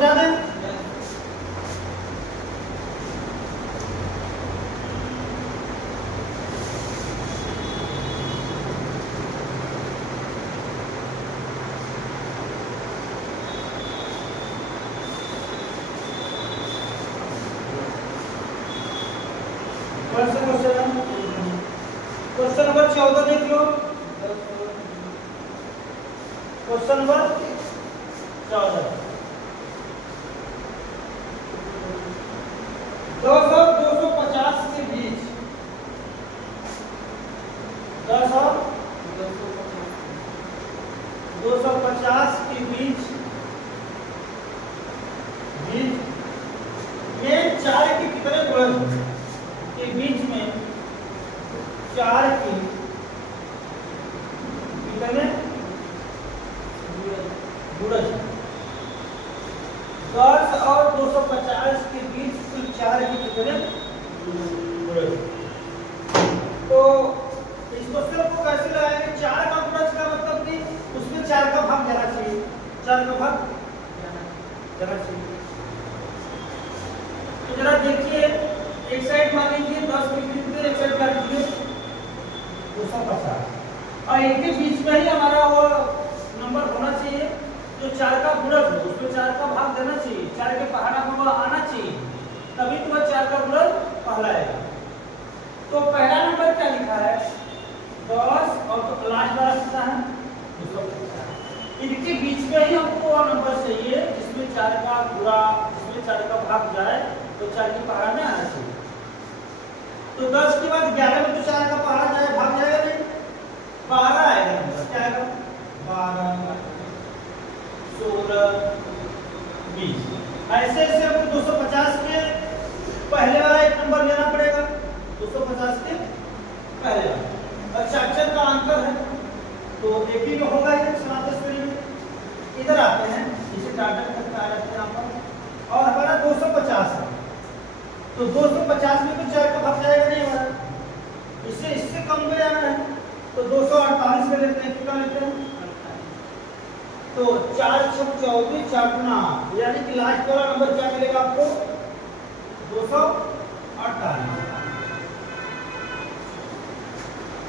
बता दें? Question number 14 देख लो। क्वेश्चन नंबर 14, 10 और 250 के बीच, 10 और 250 के बीच में 4 के कितने गुणज के बीच में 4 की कितने गुणज, 10 और 250 के बीच कुल 4 की कितने गुणज। तो इस क्वेश्चन को कैसे लगाएंगे? 4 का गुणज का मतलब कि उसमें 4 का भाग जाना चाहिए, 4 का भाग जाना चाहिए। तो जरा देखिए, एक साइड मान लीजिए 10 लिख लीजिए, एक साइड मान लीजिए 250, और इनके बीच में ही हमारा वो नंबर होना चाहिए जो 4 का गुणज हो, उसमें 4 का भाग देना चाहिए, 4 के पहाड़ा में वो आना चाहिए, तभी तो वह 4 का गुणज कहलाएगा। तो पहला नंबर क्या लिखा है? 10 और तो लास्ट वाला कितना है? 250। इनके बीच में ही हमको वो नंबर चाहिए जिसमें 4 का गुणा, जिसमें 4 का भाग जाए, तो 4 के पहाड़ा में आना चाहिए। तो 10 के बाद 11 में तो 4 का पहाड़ा जाए, भाग जाएगा नहीं, 12 आएगा नंबर। क्या आएगा? 12, 16, 20। ऐसे ऐसे हमको 250 के पहले वाला एक नंबर लेना पड़ेगा, 250 के पहले वाला। अच्छा, अक्षर का अंतर है तो एक ही में होगा ये समाप्त श्रेणी में। इधर आते हैं, इसे टाटा करके आ जाते हैं यहाँ पर, और हमारा 250 है, तो 250 में तो 4 का भाग जाएगा नहीं हमारा, इससे कम में जाना है, तो 248 में लेते हैं। कितना लेते हैं? तो 4 6 24, 4 गुना, यानी कि लास्ट वाला नंबर क्या मिलेगा आपको? 248।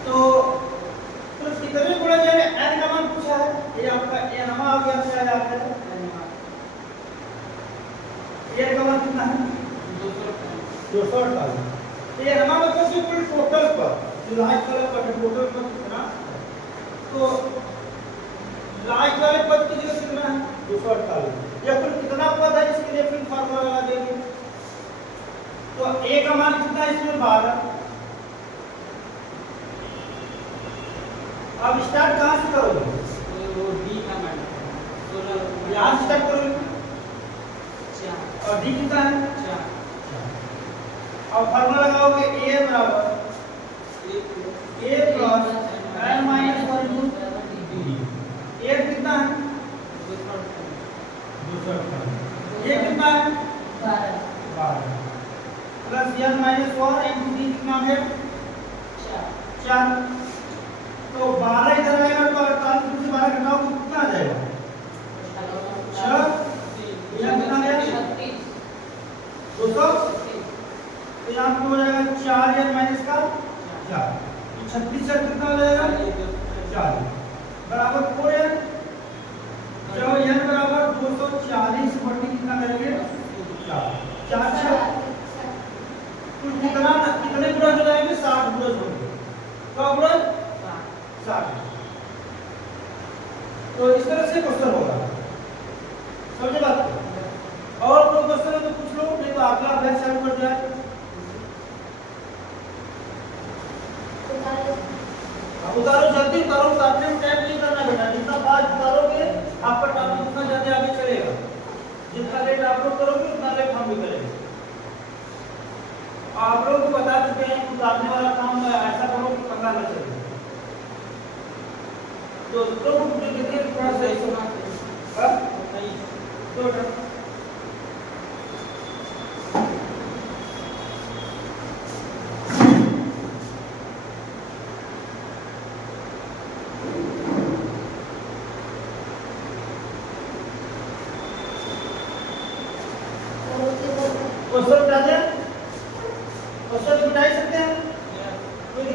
तो कितने गुणा जाए? n का मान पूछा है, ये आपका n आ गया, क्या याद है? n का मान कितना है? 248। तो ये हमारा मतलब कि कुल टोटल पर, जो लास्ट वाला पर टोटल पर कितना, तो लास्ट वाले पद की जगह कितना है? 248। या कुल कितना पद है इसके लिए फिर फार्मूला लगा देंगे। तो a का मान कितना है इसमें? 12। अब स्टार्ट कहां से करोगे? वो d का मान 16 यहां से स्टार्ट करोगे, 4 और d कितना है? 4। अब फार्मूला लगाओगे a बराबर a plus n minus 1 into d। a कितना है? 248। ये कितना है? 12 plus n minus 1 into d कितना है? 4। तो 12 इधर आएगा तो 48 में से 12 घटाओ तो कितना आ जाएगा? 6। यह कितना आएगा? 200। तो यहाँ पे हो जाएगा 4 n माइनस का 4, तो 36 से कितना हो जाएगा? 40 बराबर 4n। जब n बराबर 240 बटे कितना करेंगे? 4 4 कुल कितना, कितने गुणज हो जाएंगे? 60 गुणज होंगे। तो गुणज 60। तो इस तरह से क्वेश्चन होगा, समझे बात को? और कोई क्वेश्चन है तो पूछ लो, नहीं तो अगला अभ्यास चालू कर जाए। उतारो जल्दी उतारो, उतारने में टाइम नहीं करना बेटा, जितना फास्ट उतारोगे आपका टॉपिक उतना ज्यादा आगे चलेगा, जितना लेट आप लोग करोगे उतना लेट हम भी करेंगे। आप लोग को बता चुके हैं उतारने वाला काम ऐसा करो कि पता न चले, तो देखिए थोड़ा सा सुना तो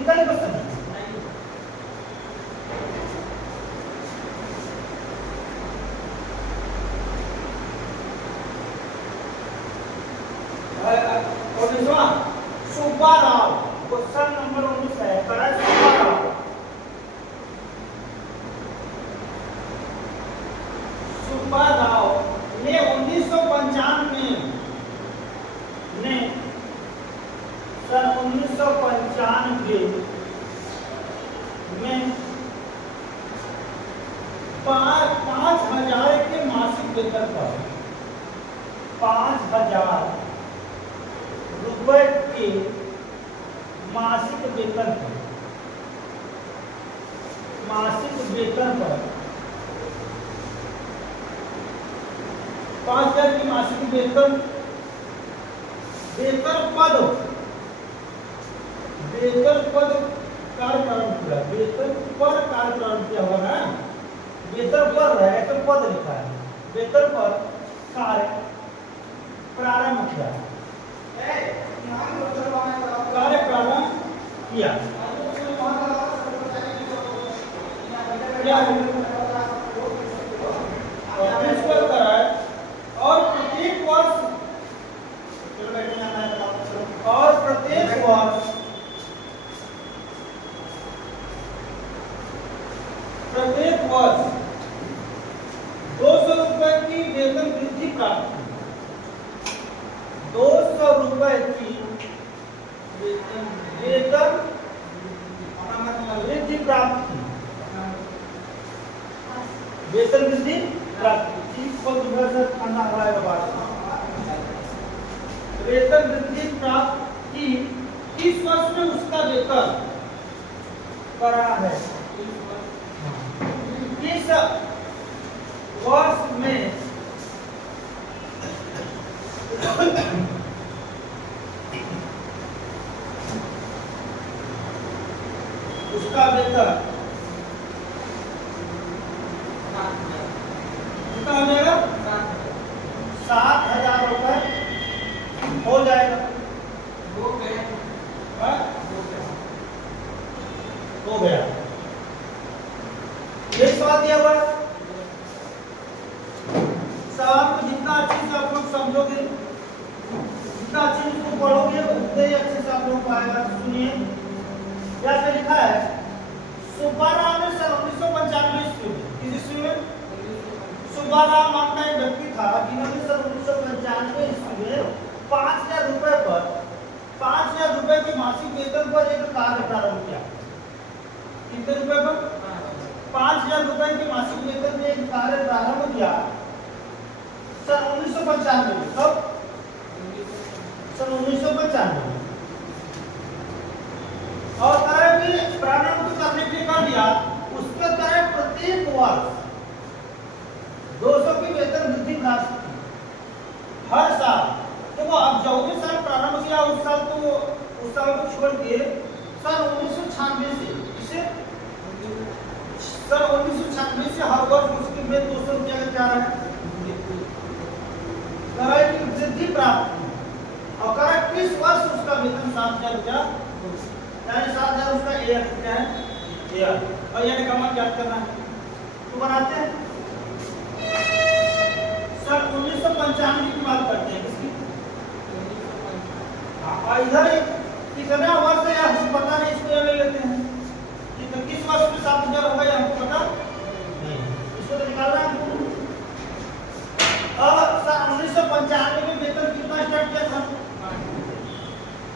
लिखा नहीं क्वेश्चन में? सुब्बाराव, क्वेश्चन नंबर 19 है, करा सुब्बाराव। सुब्बाराव ने 1995 ने सन 1995 में 5,000 के मासिक वेतन पर 5,000 रुपए के मासिक वेतन पर 5,000 की मासिक वेतन पद कार्य प्रारंभ किया। वेतन पर कार्य प्रारंभ किया हुआ है, वेतन पर है तो पद लिखा है, वेतन पर कार्य प्रारंभ किया, कार्य प्रारंभ किया। क्या है? और प्रत्येक वर्ष प्रत्येक वर्ष 200 रुपए की वेतन वृद्धि प्राप्त की। 200 रुपए की वेतन वृद्धि प्राप्त की। वेतन वृद्धि प्राप्त की। वेतन वृद्धि प्राप्त की। किस वर्ष में उसका वेतन करा है? किस वर्ष में उसका वेतन कितना हो जाएगा? 7,000 रुपए हो जाएगा। हो गया। ये सवाल दिया हुआ सवाल को जितना अच्छे से आप लोग समझोगे, जितना अच्छे से इसको पढ़ोगे, उतने ही अच्छे से आप लोग को आएगा। सुनिए, यहाँ पे लिखा है सुब्बाराव ने सन 1995 ईस्वी में, किस ईस्वी में? सुब्बाराव नाम का एक व्यक्ति था जिन्होंने सन 1995 ईस्वी में 5,000 रुपए पर 5,000 रुपए के मासिक वेतन पर एक कार्य प्रारंभ किया। कितने रुपए पर? 5,000 रुपए के मासिक वेतन में एक कार्य प्रारंभ किया सन 1995 में। कब? सन 1995 में। और कार्य के प्रारंभ करने के कर दिया, उसके तहत प्रत्येक वर्ष 200 की वेतन वृद्धि प्राप्त की। हर साल तो वो अब जो भी साल प्रारंभ किया उस साल को छोड़ के सन 1996 से इसे सन 1996 से हर वर्ष उसके में 200 रुपया का क्या है कराए की वृद्धि प्राप्त की। और कराए किस वर्ष उसका वेतन 7,000 रुपया, यानी 7,000 उसका एयर क्या है? एयर। और यानी कमा क्या करना है तो बनाते हैं। सन 1995 की बात करते हैं, किसकी? और इधर कितना वर्ष है हमको पता नहीं, इसको ले लेते हैं कि तो किस वर्ष में 7,000 होगा ये हमको पता नहीं, इसको तो निकालना है हमको। अब सन 1995 में वेतन कितना स्टार्ट किया था?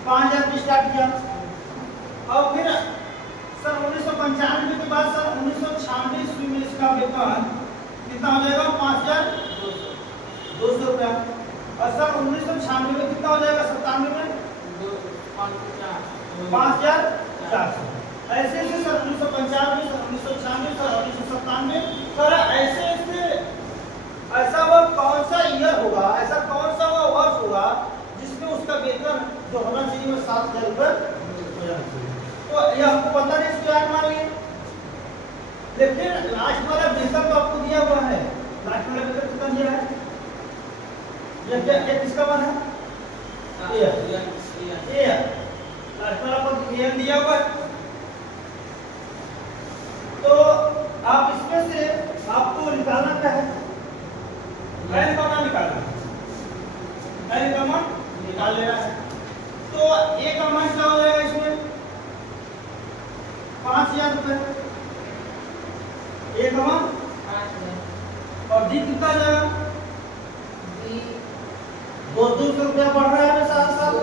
5,000 स्टार्ट किया। और फिर सन 1995 के बाद सन 1996 ईस्वी में इसका वेतन कितना हो जाएगा? 5,200 रुपया। और सन 1996 में कितना हो जाएगा? 97 में 5,400। ऐसे ऐसे सन 1995, सन 1996, सन 1997 सर ऐसे ऐसा वो कौन सा ईयर होगा, ऐसा कौन सा वो वर्ष होगा जिसमें उसका वेतन जो होना चाहिए वो 7,000 रुपये हो जाना चाहिए। तो ये आपको पता नहीं, इसको याद मान लिए। लेकिन लास्ट वाला वेतन तो आपको दिया हुआ है। लास्ट वाला वेतन कितना दिया है? ये क्या किसका मान है? ए लास्ट वाला पर दिया हुआ है। 5,000 रुपए, ए कमा 5,000 और डी कितना आ जाएगा? डी 200 रुपया बढ़ रहा है साथ साथ।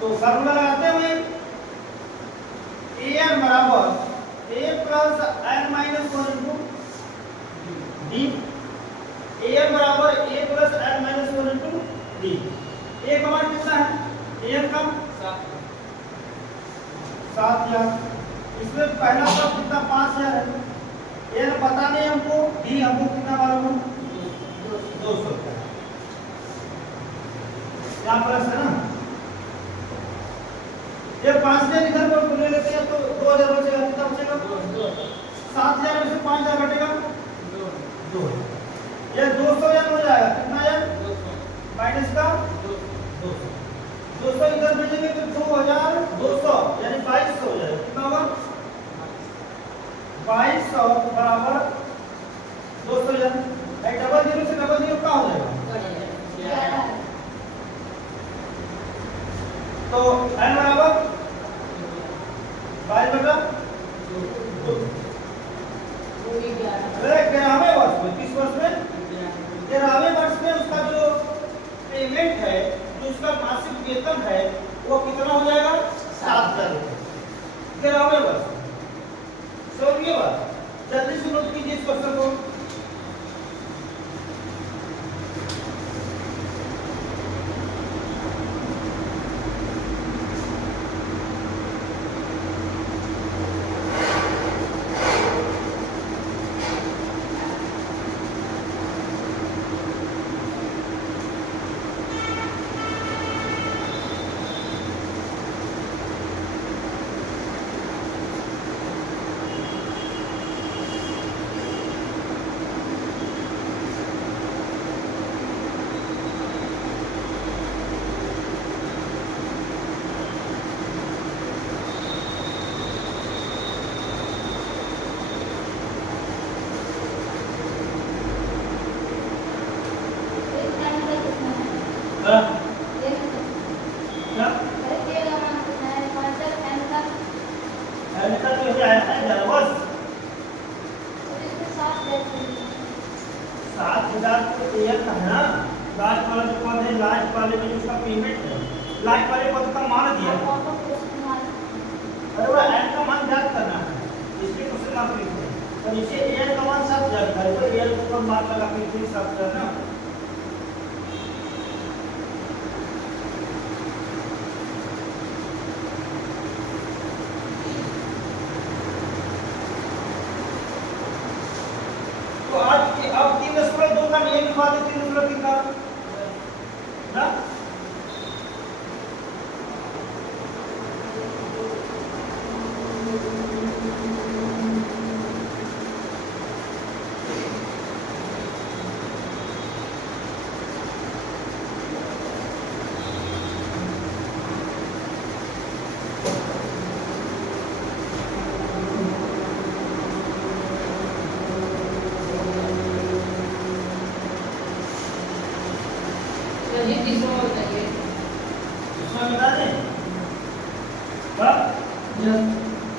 तो फार्मूला लगाते हैं भाई, an बराबर a plus n minus 1 into d, an बराबर a plus n minus 1 into d. A का मान कितना है? an का 7,000। इसमें पहला पद कितना? 5,000 है। n पता नहीं हमको, डी हमको कितना मालूम है? 200 रुपया। यहाँ प्लस है ना, ये 5,000 इधर पर ले लेते हैं तो 2,000 बचेगा। कितना बचेगा? 7,000 में से 5,000 घटेगा 2। ये 200,000 हो जाएगा। कितना है? माइनस का 200 इधर भेजेंगे तो 2,200 यानी 2,200 हो जाएगा। कितना होगा? 2,200 बराबर 200,000। डबल जीरो से डबल जीरो क्या हो जाएगा? तो n बराबर 22 बटा 2। अरे 13वें वर्ष में, किस वर्ष में? 13वें वर्ष में उसका जो पेमेंट है, जो उसका मासिक वेतन है, वो कितना हो जाएगा? 7,000 रुपये। 13वें वर्ष। समझिए बात, जल्दी से नोट कीजिए इस क्वेश्चन को।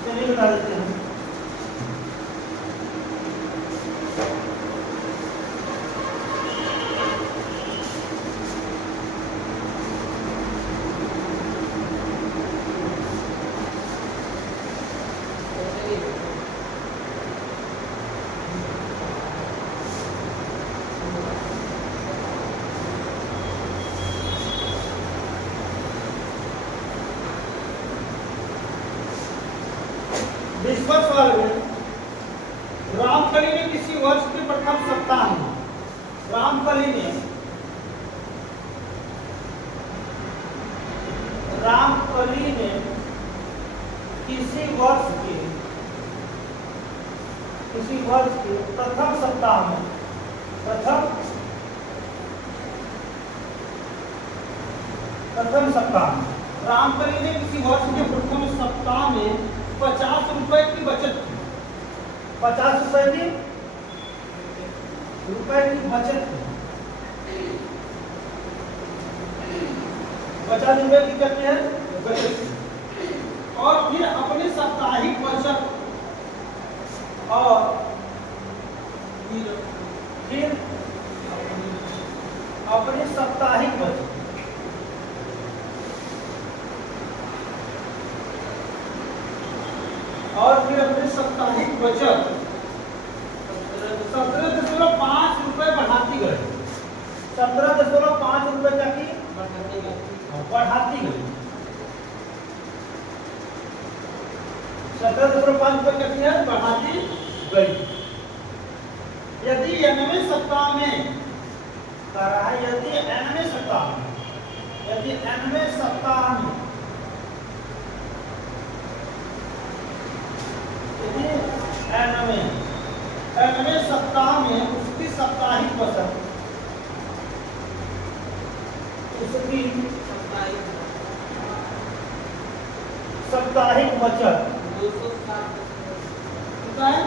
चलिए बता देते हैं। वर्ष वाले रामकली ने किसी वर्ष के प्रथम सप्ताह में रामकली ने किसी वर्ष के प्रथम सप्ताह में रामकली ने किसी वर्ष के प्रथम सप्ताह में 50 रुपए की बचत की। 50 रुपए की बचत की। 50 रुपए की करते हैं बचत, और फिर अपनी साप्ताहिक बचत और फिर अपनी साप्ताहिक बचत और फिर अपनी साप्ताहिक बचत 17.5 रुपए बढ़ाती गई। 17.5 रुपए क्या की बढ़ाती गई। 17.5 रुपए क्या की है बढ़ाती गई। यदि 9वें सप्ताह में कह रहा है, यदि 9वें सप्ताह में, यदि 9वें सप्ताह में, यदि 9वें सप्ताह में उसकी साप्ताहिक बचत, उसकी साप्ताहिक बचत कितना है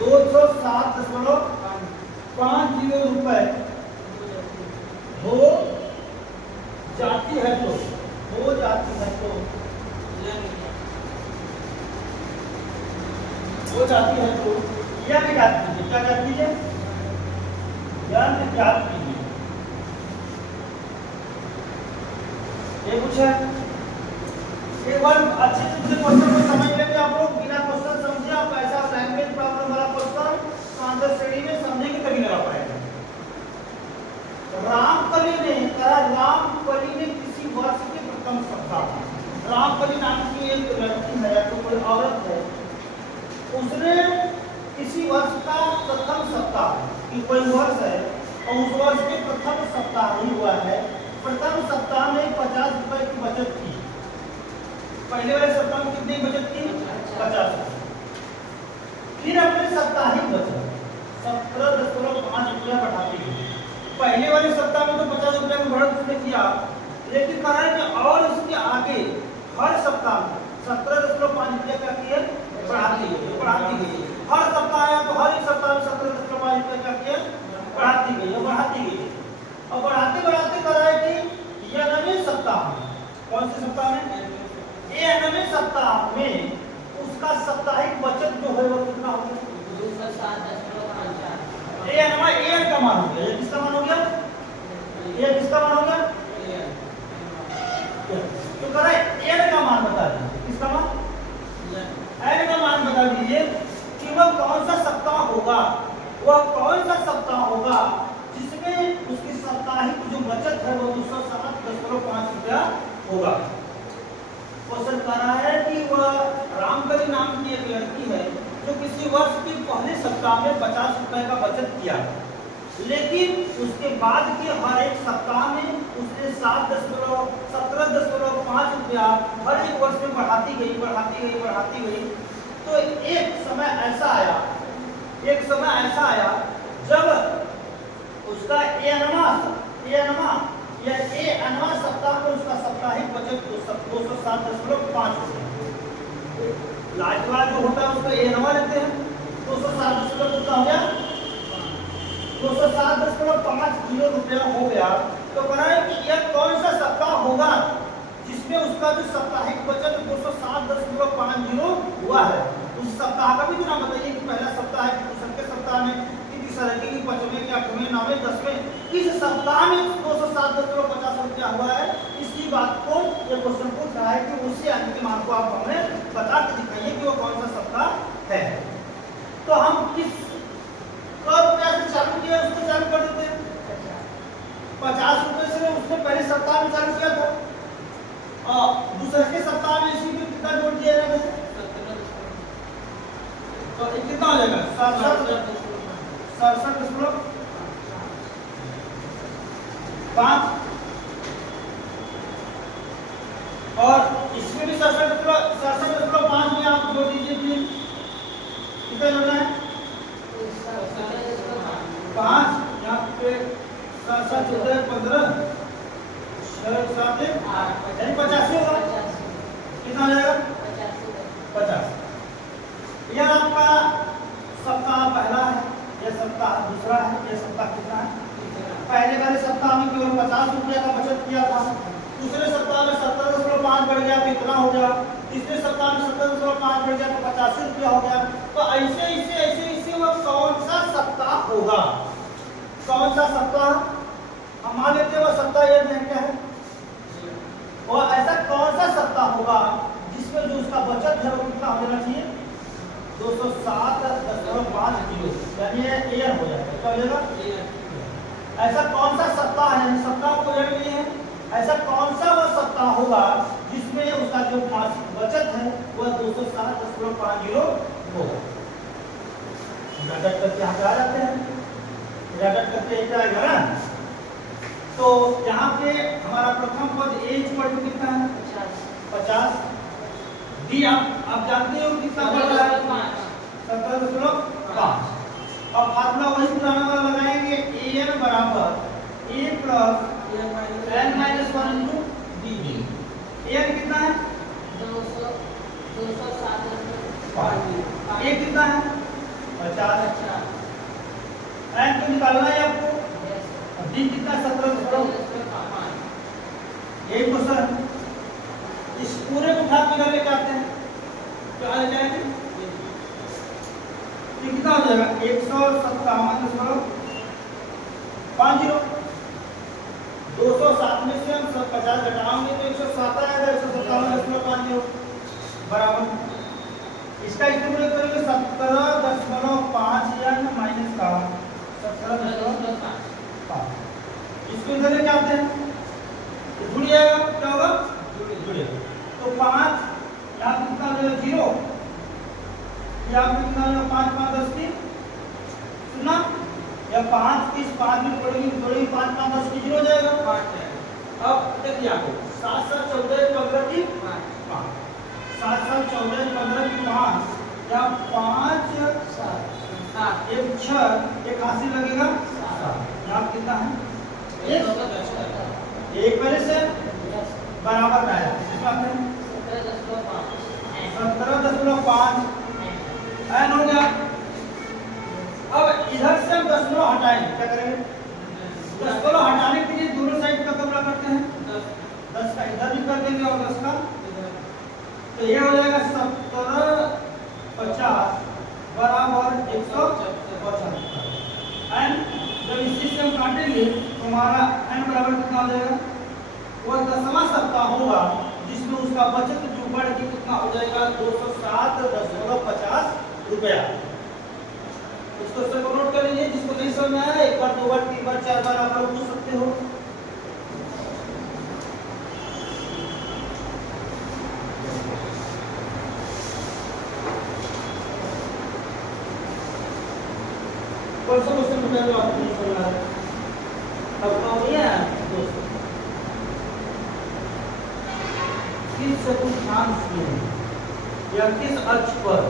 207.50 रुपए हो जाती है तो यह भी ज्ञात कीजिए। क्या ज्ञात कीजिए? यह ज्ञात कीजिए। ये कुछ है, एक बार अच्छे से क्वेश्चन को समझ लेंगे आप लोग। बिना क्वेश्चन समझे आप ऐसा लैंग्वेज प्रॉब्लम वाला क्वेश्चन आंसर श्रेणी में समझेंगे तभी लगा पाएगा। रामकली ने किसी वर्ष के प्रथम सप्ताह, रामकली नाम की एक लड़की है या तो कोई औरत है, उसने किसी वर्ष का प्रथम सप्ताह की कोई वर्ष है और उस वर्ष के प्रथम सप्ताह ही हुआ है, प्रथम सप्ताह में 50 रुपए की बचत की। पहले वाले सप्ताह में कितनी बचत की? 50। फिर अपने साप्ताहिक बचत 17.5 रुपया बढ़ाती गई। पहले वाले सप्ताह में तो 50 रुपया की बढ़त उसने किया, लेकिन कहा है कि और इसके आगे हर सप्ताह में 17.5 रुपया क्या किया बढ़ाती गई। हर सप्ताह आया तो हर एक सप्ताह में 17.5 रुपया क्या किया बढ़ाती गई और बढ़ाते कर रहा है कि 9वें सप्ताह में, कौन से सप्ताह में? 9वें सप्ताह में उसका साप्ताहिक बचत जो है वो कितना हो गया? 207.50 का मान हो गया। ये किसका मान हो गया? ये किसका मान हो गया? तो कह रहा है n का मान बता दीजिए। किसका मान? n का मान बता दीजिए कि वह कौन सा सप्ताह होगा, जिसमें उसकी साप्ताहिक जो बचत है वो 207.5 रुपया होगा। क्वेश्चन कह रहा है कि वह रामकली नाम की एक लड़की है जो किसी वर्ष के पहले सप्ताह में 50 रुपए का बचत किया, लेकिन उसके बाद के हर एक सप्ताह में उसने 17.5 रुपया हर एक वर्ष में बढ़ाती गई। तो एक समय ऐसा आया जब उसका एनवा सप्ताह पर उसका साप्ताहिक बचत 207.5 रुपये। लाजवाब जो होता है उसका एनवा लेते हैं, 207 कितना हो गया? 207.50 रुपया हो गया। तो कह रहा है कि यह कौन सा सप्ताह होगा जिसमें उसका जो साप्ताहिक बचत 207.50 हुआ है। उस सप्ताह का भी जो नाम बताइए कि पहला सप्ताह है, दूसरे के सप्ताह में, कि तीसरे की, पांचवें की, आठवें, 9वें, 10वें, किस सप्ताह में 207.50 रुपया हुआ है। इसकी बात को ये क्वेश्चन पूछ रहा है कि उससे आगे के मान को आप हमें बता के दिखाइए कि वो कौन सा सप्ताह है। तो हम किस रुपया से चालू किया उसको चालू कर देते हैं। 50 रुपए से उसने पहले सप्ताह में चालू किया था और दूसरे के सप्ताह में इसी में कितना जोड़ दिया जाएगा? तो कितना हो जाएगा? 67.5 और इसमें भी 67.5 में आप जोड़ दीजिए। फिर कितना जोड़ना है? 5 यहाँ पे 7 14 15 6 7 8 यानी 85 होगा। कितना हो जाएगा? 50। यह आपका सप्ताह पहला है, यह सप्ताह दूसरा है, यह सप्ताह कितना है? पहले वाले सप्ताह में केवल 50 रुपया का बचत किया था, दूसरे सप्ताह में 17.5 बढ़ गया, तो इतना हो हो गया, इसमें 57.5 बढ़ गया तो 85 रुपया हो गया। तो ऐसे ऐसे ऐसे ऐसे वो कौन सा सप्ताह होगा, कौन सा सप्ताह हम मान लेते हैं वो सप्ताह ये क्या है, और ऐसा कौन सा सप्ताह होगा जिसमें जो उसका बचत है वो कितना हो जाना चाहिए 207.50, यानी ये ईयर हो जाएगा। क्या हो जाएगा? ऐसा कौन सा सप्ताह है, सप्ताह को ईयर नहीं है, ऐसा कौन सा वो सप्ताह होगा जिसमें उसका जो मासिक बचत है वह 207.50 होगा। करके यहाँ पे आ जाते हैं, करके एक आएगा ना। तो यहाँ पे हमारा प्रथम पद ए इक्वल टू कितना है 50, डी आप जानते हो कितना बढ़ रहा है 17.5। अब फार्मूला वही पुराना वाला लगाएंगे, an बराबर a plus n minus 1 into d. an कितना है 207, a कितना है 50, n तो निकालना है आपको, डी कितना 17.5। यही क्वेश्चन, इस पूरे को उठा के लेके आते हैं तो आ जाएगा कितना हो जाएगा 157.50। 207 में से हम 50 घटाएंगे तो 107 आएगा, 157.50 बराबर इसका इस्तेमाल करेंगे 17.5 या माइनस का 17.5। इसको इधर लेके आते हैं तो जुड़ जाएगा, क्या होगा जुड़ेगा। तो 5 यहाँ कितना हो जाएगा 0, यहाँ पे कितना हो जाएगा 5 5 10 की सुना, या 5 इस 5 में पड़ेगी 5 5 10 की 0 हो जाएगा। अब देखिए आपको 7 7 14 15 की 5, 7 7 14 15 की 5, या 5 7 1 6 एक 80 लगेगा 7, यहाँ कितना है एक पहले से बराबर का है 17.5 एन हो गया। अब इधर से हम दशमलव हटाएंगे, क्या करेंगे दशमलव हटाने के लिए दोनों साइड का कमरा करते हैं, 10 का इधर भी कर देंगे और 10 का, तो ये हो जाएगा 17.50 बराबर 150। एन जब इसी से हम काटेंगे तो हमारा एन बराबर कितना हो जाएगा, वह 10वां सप्ताह होगा जिसमें उसका बचत जो बढ़ के कितना हो जाएगा 207.50 रुपया। इसको सब नोट कर लीजिए, जिसको नहीं समझ में आया एक बार 2 बार 3 बार 4 बार आप लोग पूछ सकते हो। कौन सा क्वेश्चन बताया जो आपको नहीं समझ आ रहा है, अब क्या हो गया दोस्तों, किस चतुर्थांश में या किस अक्ष पर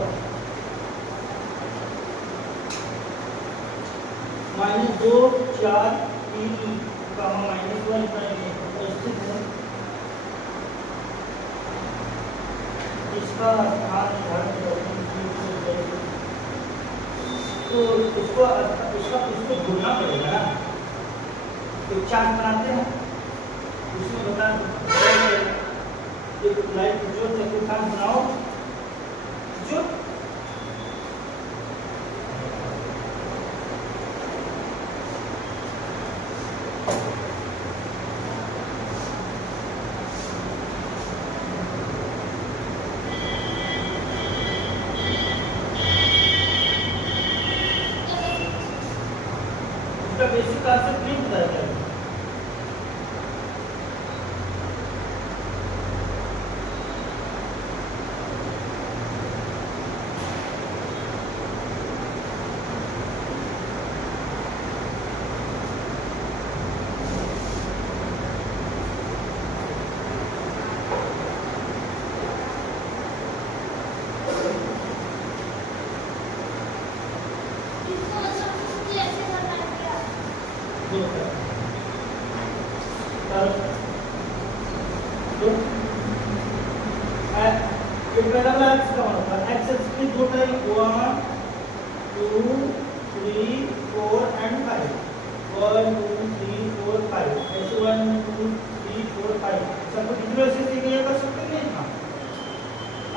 -2 4 3 -1 स्थित है, इसका स्थान तो इसको ढूंढना पड़ेगा ना। तो चार्ट बनाते हैं, उसमें बता एक लाइन जो चतुर्थांश बनाओ जो बेसिक कांसेप्ट नहीं बताया गया।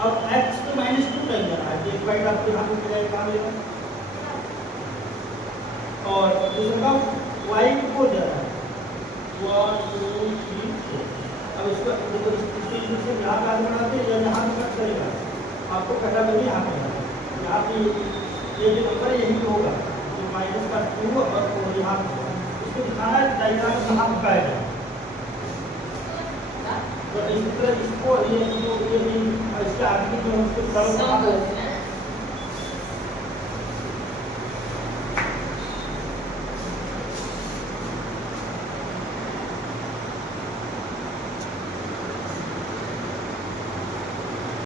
अब x तो -2 नहीं जाना है, एक पॉइंट आपको यहाँ पे मिलेगा, कहाँ मिलेगा, और दूसरा y को जाना है 1 2 3 4। अब इसको देखो इस से यहाँ का आगे बढ़ाते हैं या यहाँ पे कट करेगा, आपको पहला वैल्यू यहाँ पे है, यहाँ पे ये जो नंबर है यही तो होगा, तो -2 और यहाँ पे इसको दिखाना है डायग्राम कहाँ पे पाएगा। तो इस तरह इसको ये इसके आगे जो है उसको सम बोलते हैं